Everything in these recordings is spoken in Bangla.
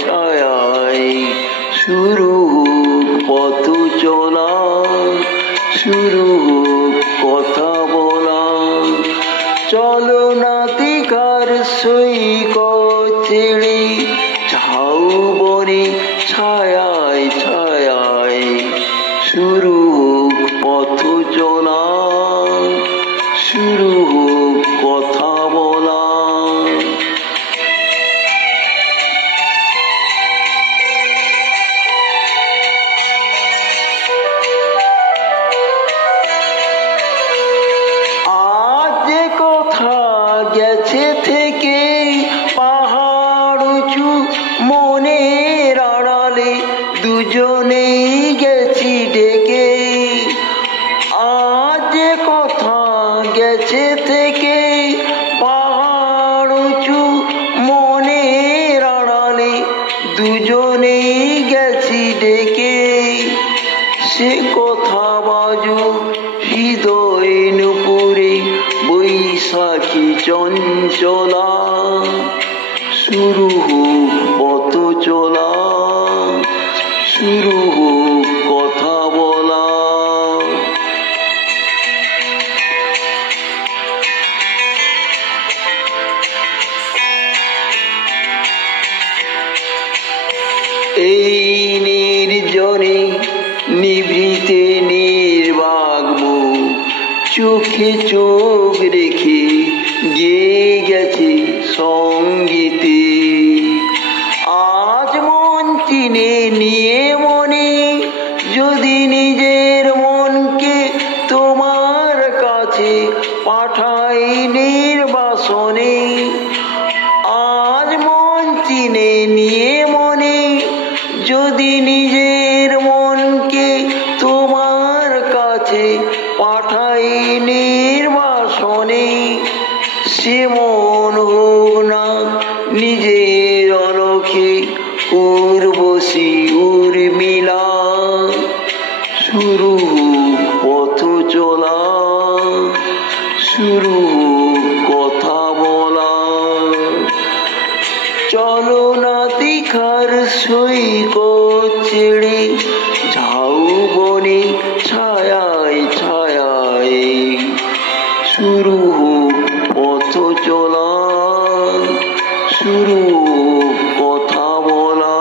ছায়ায় শুরু হোক পথ চলা, শুরু হোক কথা বলা। চলো নাতিকার সৈকত ছেড়ে ঝাউবনে ছায়ায় ছায়ায় শুরু হোক পথ চলা, শুরু হোক কথা বলা। আজ যে কথা গেছে থেকে পাহাড় উঁচু মনের আড়ালে দুজনেই গেছি ডেকে। আজ যে কথা গেছে থেকে পাহাড় উঁচু মনের আড়ালে দুজনেই গেছি ডেকে। সে কথা বাজুক হৃদয় নুপুরে বৈশাখী চঞ্চলা, শুরু হোক পথ চলা, শুরু হোক কথা বলা। এই নির্জনে নিভৃতে নির্বাক মুখ চোখে চোখ রেখে গেয়ে গেছে সঙ্গীতে। আজ মন চিনে নিয়ে মনে যদি নিজের মনকে তোমার কাছে পাঠাই নির্বাসনে। আজ মন চিনে নিয়ে মনে যদি নিজের মনকে তোমার কাছে পাঠাই নির্বাসনে। সে মন হোক না নিজের অলখে উর্বশী উর্মিলা, শুরু হোক পথ চলা, শুরু হোক কথা বলা। চলো নাতিকার সৈকত ছেড়ে ঝাউবনে ছায়ায় ছায়ায় শুরু হোক পথ চলা, শুরু হোক কথা বলা,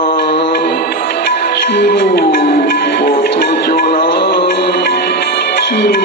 শুরু হোক পথ চলা, শুরু